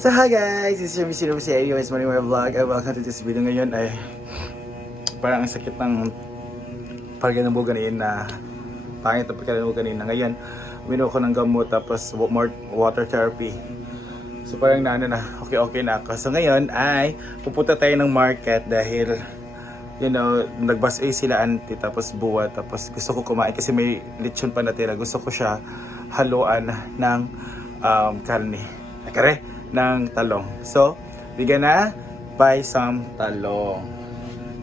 So hi guys, this is your Mr. Lucy Anyways, Money More Vlog and welcome to this video. Ngayon ay parang ang sakit ng pagkain ng buo kanina na pangit ang pagkain ng buo kanina. Ngayon, uminom ko ng gamot tapos more water therapy. So parang okay na ako. So ngayon ay pupunta tayo ng market dahil nagbus A sila auntie tapos buwa tapos gusto ko kumain kasi may lechon pa natira. Gusto ko siya haluan ng karne. Ng talong. So, we gonna buy some talong.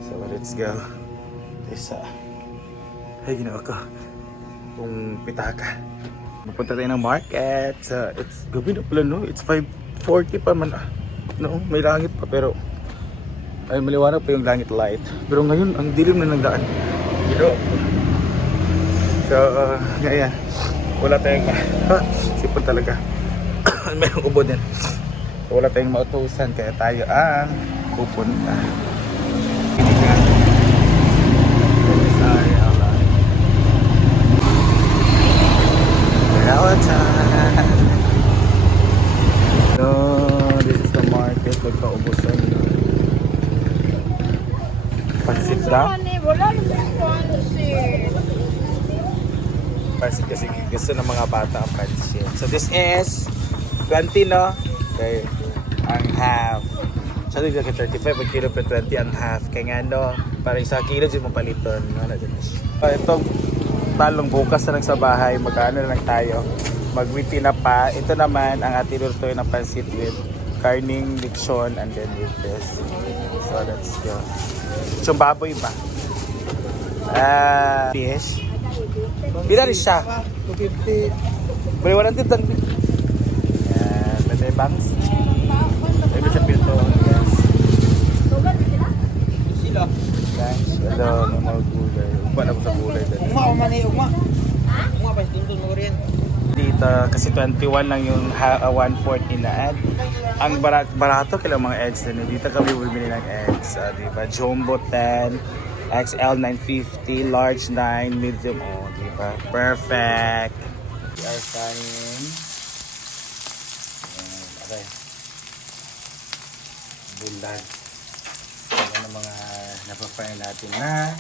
So, let's go. Ay, ginawa ko. Itong pitaka. Mapunta tayo ng market. So, it's gabi na pala, no? It's 5:40 pa man. No, may langit pa pero ay maliwanag pa yung langit light. Pero ngayon, ang dilim na ng daan. So, ngayon. Wala tayong sipon talaga. Mayroong ubo din. Wala tayong mautusan kaya tayo ang pupunta. So, this is the market. Magpaubusan. Pansit daw? Wala naman pansit. Pansit kasi gusto ng mga bata ang pansit. So this is 20, no? Okay. Ang half. So dito ka 35 ang kilo per 20 ang half. Kaya nga no, para isang kilo din mo paliton. Itong talong bukas na lang sa bahay. Magkano na lang tayo. Magwiti na pa. Ito naman ang ating luto ng pansit with karning, lechon, and then with this. So let's go. Lechon baboy ba? Fish. Bila rin siya. 250. Boleh walang titang. Yan. May bangs. Ito siya pito. Yes. Sila. Guys. Hello. Mga gulay. Ugma na ko sa gulay. Ugma pa dito mo rin. Dito. Kasi 21 lang yung 1/4 inaad. Ang barato kailang mga eggs na. Dito kami bumili ng eggs. Diba? Jumbo 10. XL 950, large 9, medium, diba? Perfect. We are frying. Okay. Bulag. Yan ang mga napafry natin na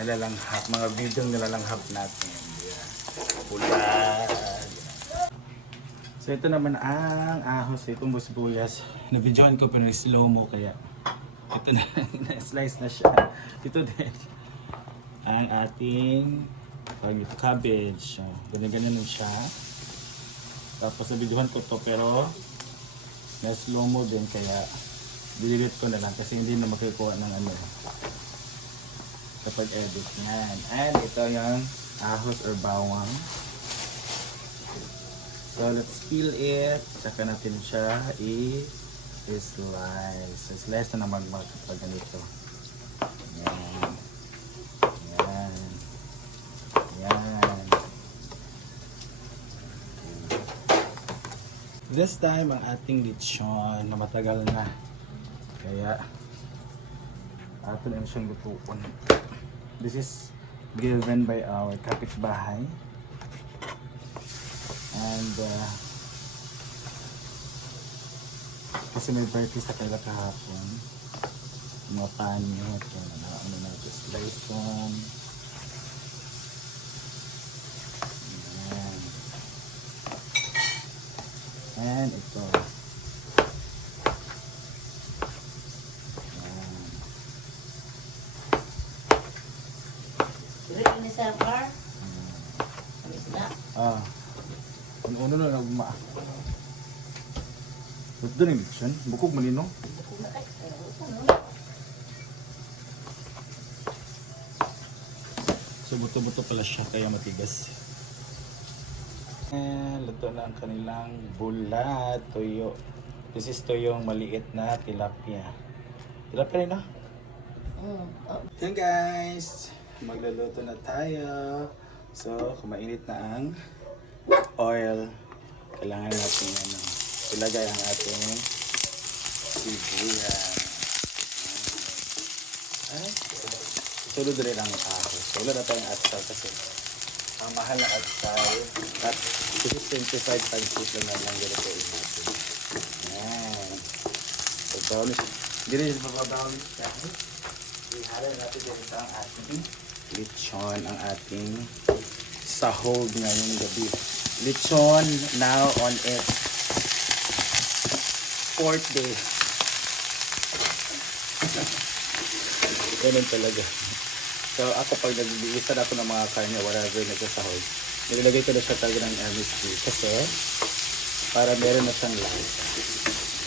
nalalanghap. Mga bidyong nalalanghap natin. Yeah. Bulag. So ito naman ang ahos. Itong busbuyas. Na-videoan ko pero slow mo kaya. Ito na, na-slice na siya. Ito din. Ang ating cabbage. Ganyan-ganyan nun siya. Tapos nabidyohan ko to pero na-slow mo din kaya dililit ko na lang kasi hindi na makikuha ng kapag edit. Yan. And ito yung ahos or bawang. So let's peel it. Tsaka natin siya slice. Slice na naman kapag ganito. Yan. Yan. Yan. This time, ang ating lechon na matagal na. Kaya, ato na siyang lutuon. This is given by our kapitbahay. And, kasi may birthday sa kanila kahapon. Mga panyo. Ito na slice one. Ayan. And ito. Ayan. Diretso ni sa car. Ano na nagma. Ba't doon yung lechon? Bukog manino? So buto-buto pala siya kaya matigas. Luto na ang kanilang bulat, toyo. This is toyong maliit na tilapia. Tilapia rin, no? Yan guys, magluluto na tayo. So kumainit na ang oil. Kailangan natin ilagay ang ating sibuyas. Sulod rin ang ahos. So, wala na tayong atsal kasi ang mahal na atsal at 25 pansit lang gano'n natin. Yan. brownish. Hindi rin brownish guys. Ihalo natin dito ang ating lechon, ang ating sahog ngayong gabi. Lechon now on its 4th day. Ganun talaga. So ako pag nag-iisa na ako ng mga karne, whatever na sa sahog, nilagay ko na siya talaga ng MSG kasi para meron na siyang lasa.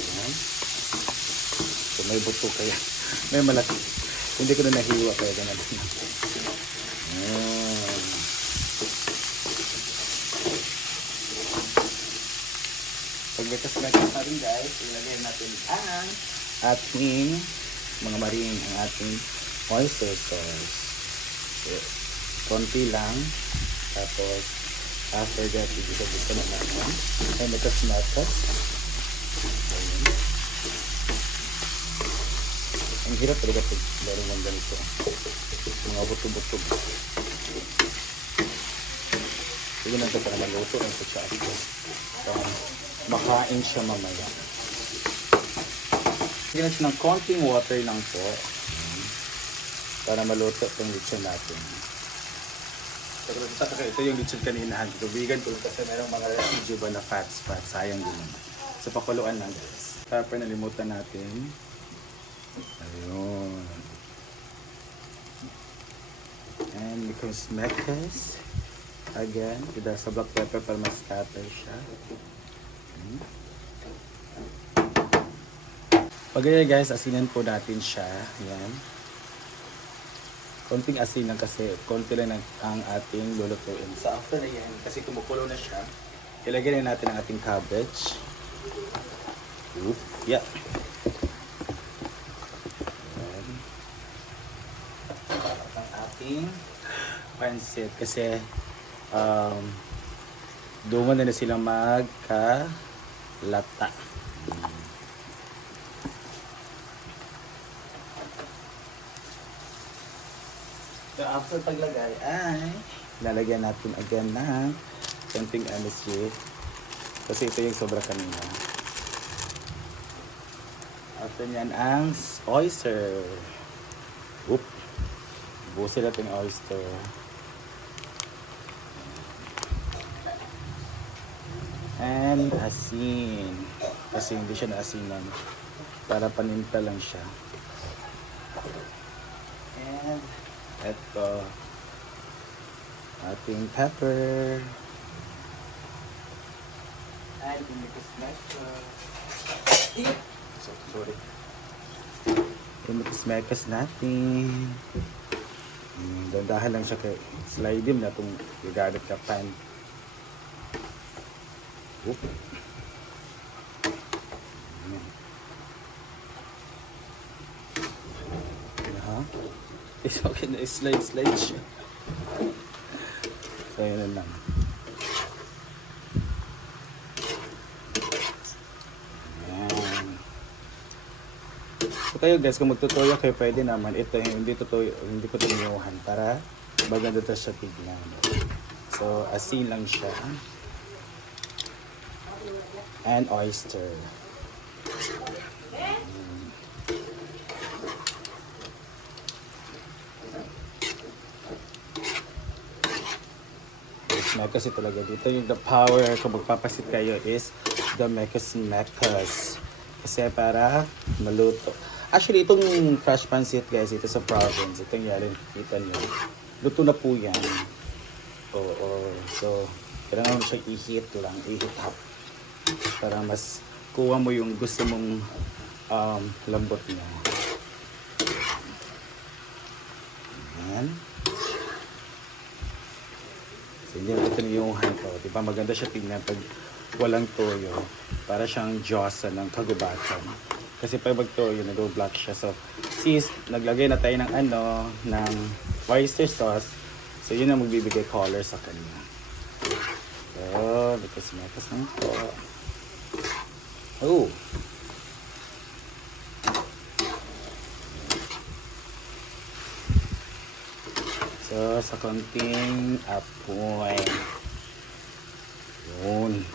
Ayan. So may buto kaya. May malaki. Hindi ko na nahiwa kaya ganun. Ayan. Pagbetas-betas natin guys, ilagay natin ang ating mga maring, ang ating oyster sauce. So, konti lang. Tapos, after that, ibig-ibig na natin. Ay, metas-metas. Ayan. Ang hirap talaga pag laro ng ganito. Mga buto-buto. Sige lang ito para maluto ang sa ito. So, makain siya mamaya. Sige natin ng konting water lang po. Para maluto itong lechon natin. Ito yung lechon kanina. Tubigan ko kasi merong mga residue ba na fats. Sayang din naman. So pakuluan lang guys. Tapos nalimutan natin. Ayun. And because mekes. Again, kita sa black pepper para mas scatter siya. Pag ganyan guys, asinan po natin siya. Ayan. Konting asin lang kasi, konti lang ang ating lulutuin. So after na yan, kasi kumukulo na siya, ilagay na natin ang ating cabbage. Oop, yeah. Ayan. Ang ating pancit kasi duman na silang magkalata. So after paglagay ay lalagyan natin again ng konting MSG kasi ito yung sobra kanina. After nyan ang oyster. Oop. Busin natin yung oyster. And asin. Kasi hindi siya naasinan. Para paninta lang siya. And ito, ating pepper. And imikis-mekas. So, sorry. Imikis-mekas natin. Dandahan lang siya kay sliding na itong gagamit ka pan. Oop. It's okay na slide siya. So yun lang. Ayan. So kayo guys, kung magtutuyo kayo pwede naman. Ito hindi tutuyo, hindi ko tinuyuhan para maganda to siya tignan. So asin lang siya. And oyster. Mekas talaga dito yung the power kung magpapasit kayo is the mekas kasi para maluto. Actually itong fresh pancit guys, ito sa province, itong yarin kita nyo, luto na po yan. Oo. So kailangan mo siya i-heat lang, i-heat up para mas kuha mo yung gusto mong lambot niya. Ayan. So, hindi natin tiniyuhan to. Diba maganda siya tingnan pag walang toyo. Para siyang Diyosa ng kagubatan. Kasi pag magtoyo, nag-black siya. So, since naglagay na tayo ng ng oyster sauce, so yun ang magbibigay color sa kanya. So, mekas lang ito. Oh! So, sa konting apoy. Yun.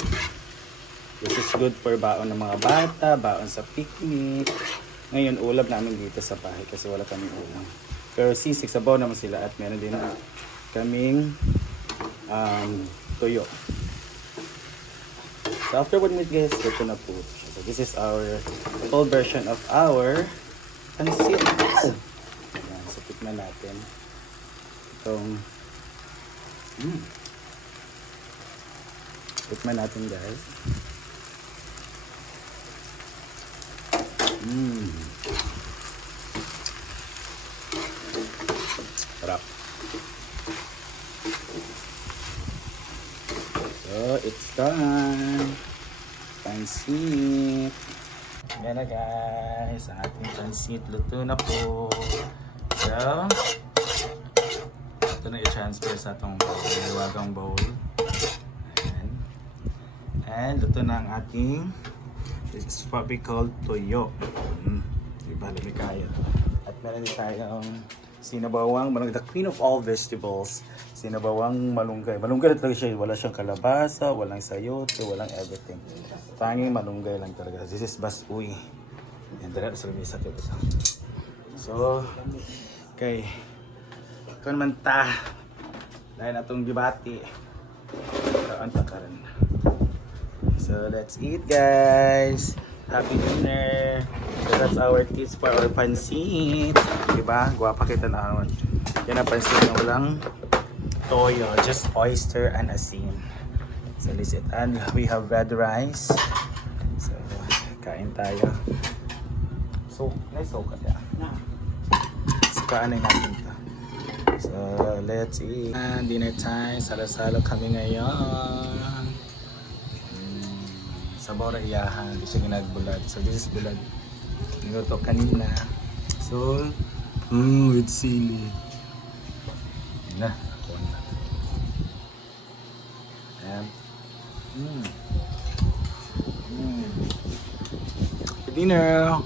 This is good for baon ng mga bata, baon sa picnic. Ngayon, ulam namin dito sa bahay kasi wala kaming ulam. Pero sisig, sabaw naman sila at meron din kaming toyo. So after 1 minute guys, ito na po. So this is our full version of our pancit. Ayan, so tikman natin. Itong tikman natin guys. Sarap. So, it's done. Pansit. Yan na guys. Ang ating pansit. Luto na po. So, ito na i-transfer sa itong liwagang bowl. Ayan. And luto na ang ating, this is what we call toyo. Diba, lumikaya. At meron din tayong sinabawang malunggay, the queen of all vegetables. Sinabawang malunggay. Malunggay na talaga siya. Wala siyang kalabasa, walang sayote, walang everything. Tanging malunggay lang talaga. This is basuy. Yan, dala sa lamisa ito. So, okay. Kung naman ta, dahil natong gibati, kaon pa ka rin. So, let's eat guys. Happy dinner. So, that's our tips for our pansit. Diba? Guwapa kita na naman. Yan ang pansit na walang toyo. Just oyster and asin. So, listen. And we have red rice. So, kain tayo. So, nice ka ya. So, kaanay natin ito. So, let's eat. And dinner time. Salo-salo kami ngayon. Sabaw na iyahan, hindi siya ginagbulag. So this is bulag. Niluto kanina. So, with sili. Yun na, nakuha na. Ayan. Dinner!